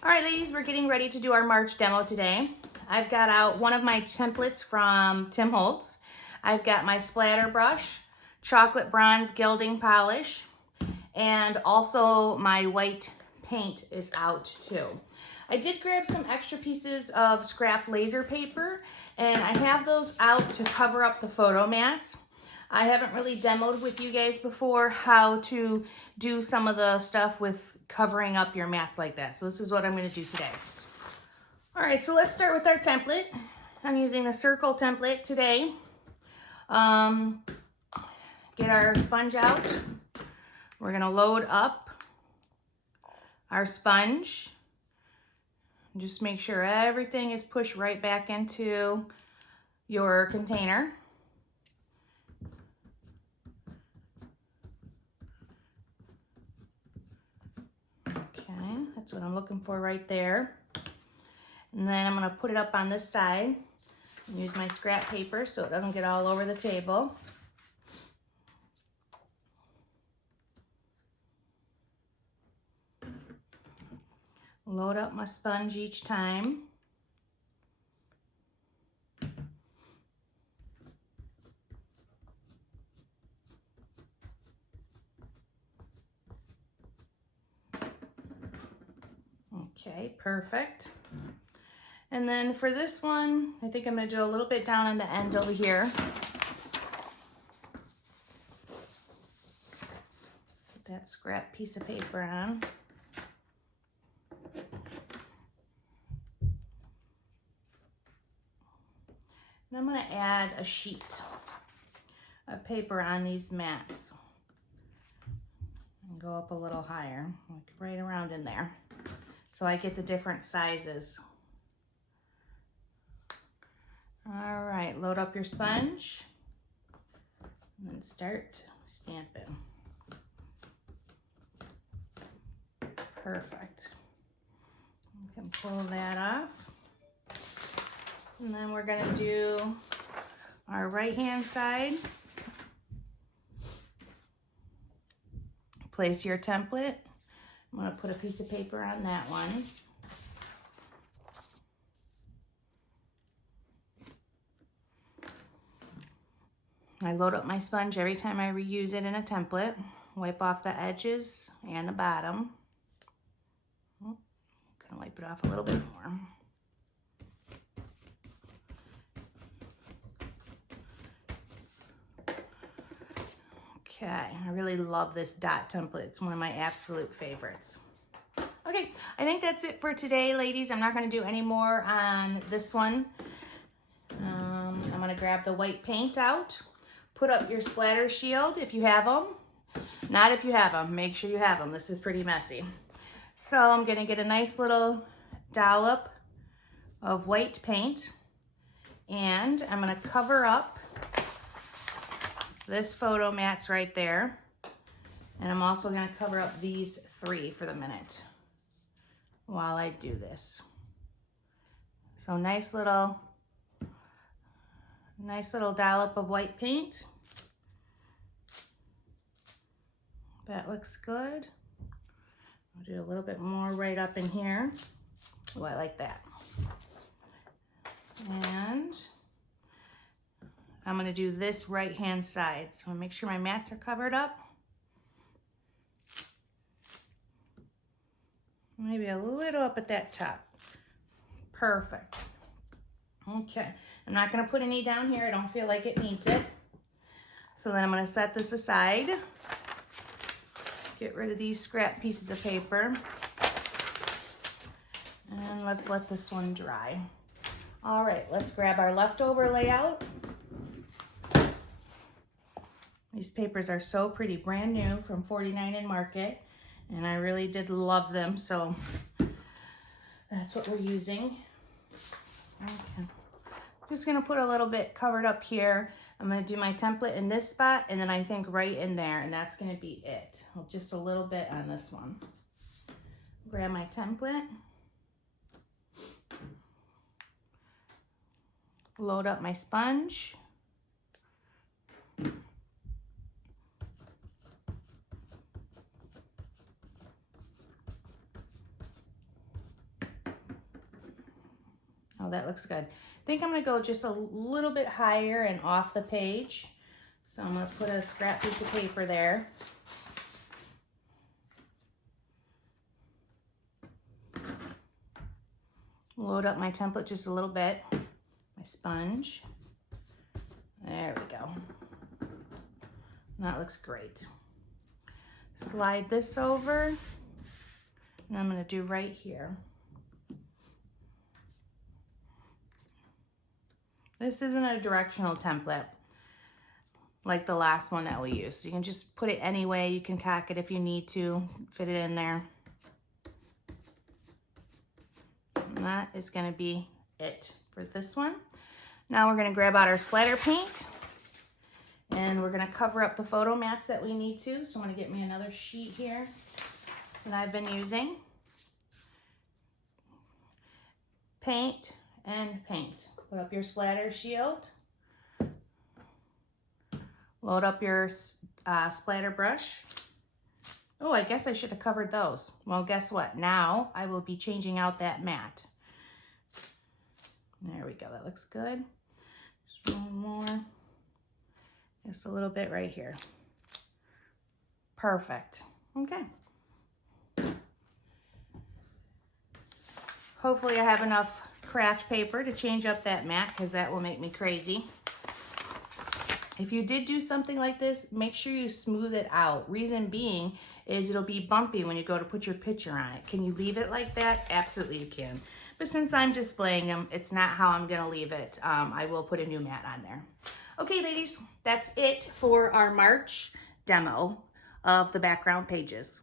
All right, ladies, we're getting ready to do our March demo today. I've got out one of my templates from Tim Holtz. I've got my splatter brush, chocolate bronze gilding polish, and also my white paint is out too. I did grab some extra pieces of scrap laser paper, and I have those out to cover up the photo mats. I haven't really demoed with you guys before how to do some of the stuff with covering up your mats like that. So this is what I'm going to do today. All right, so let's start with our template. I'm using the circle template today. Get our sponge out. We're going to load up our sponge. Just make sure everything is pushed right back into your container. Okay, that's what I'm looking for right there. And then I'm gonna put it up on this side and use my scrap paper so it doesn't get all over the table. Load up my sponge each time. Okay, perfect. And then for this one, I think I'm gonna do a little bit down in the end over here. Put that scrap piece of paper on. And I'm gonna add a sheet of paper on these mats. And go up a little higher, like right around in there. So I get the different sizes. All right, load up your sponge and then start stamping. Perfect. You can pull that off. And then we're gonna do our right-hand side. Place your template. I'm gonna put a piece of paper on that one. I load up my sponge every time I reuse it in a template. Wipe off the edges and the bottom. Gonna wipe it off a little bit more. Okay, I really love this dot template. It's one of my absolute favorites. Okay, I think that's it for today, ladies. I'm not gonna do any more on this one. I'm gonna grab the white paint out. Put up your splatter shield if you have them. Not if you have them, make sure you have them. This is pretty messy. So I'm gonna get a nice little dollop of white paint, and I'm gonna cover up this photo mats right there. And I'm also gonna cover up these three for the minute while I do this. So nice little dollop of white paint. That looks good. I'll do a little bit more right up in here. Oh, I like that. And I'm gonna do this right-hand side. So make sure my mats are covered up. Maybe a little up at that top. Perfect. Okay, I'm not gonna put any down here. I don't feel like it needs it. So then I'm gonna set this aside. Get rid of these scrap pieces of paper. And let's let this one dry. All right, let's grab our leftover layout. These papers are so pretty, brand new from 49 in Market, and I really did love them, so that's what we're using. Okay. I'm just gonna put a little bit covered up here. I'm gonna do my template in this spot, and then I think right in there, and that's gonna be it. Just a little bit on this one. Grab my template. Load up my sponge. Oh, that looks good. I think I'm gonna go just a little bit higher and off the page. So I'm gonna put a scrap piece of paper there. Load up my template just a little bit. My sponge. There we go. That looks great. Slide this over, and I'm gonna do right here. This isn't a directional template like the last one that we used. You can just put it any way. You can cock it if you need to, fit it in there. And that is gonna be it for this one. Now we're gonna grab out our splatter paint and we're gonna cover up the photo mats that we need to. So I'm gonna get me another sheet here that I've been using. Paint and paint. Put up your splatter shield. Load up your splatter brush. Oh, I guess I should have covered those. Well, guess what? Now I will be changing out that mat. There we go, that looks good. Just one more. Just a little bit right here. Perfect, okay. Hopefully I have enough craft paper to change up that mat because that will make me crazy. If you did do something like this, make sure you smooth it out. Reason being is it'll be bumpy when you go to put your picture on it. Can you leave it like that? Absolutely you can. But since I'm displaying them, it's not how I'm gonna leave it. I will put a new mat on there. Okay, ladies, that's it for our March demo of the background pages.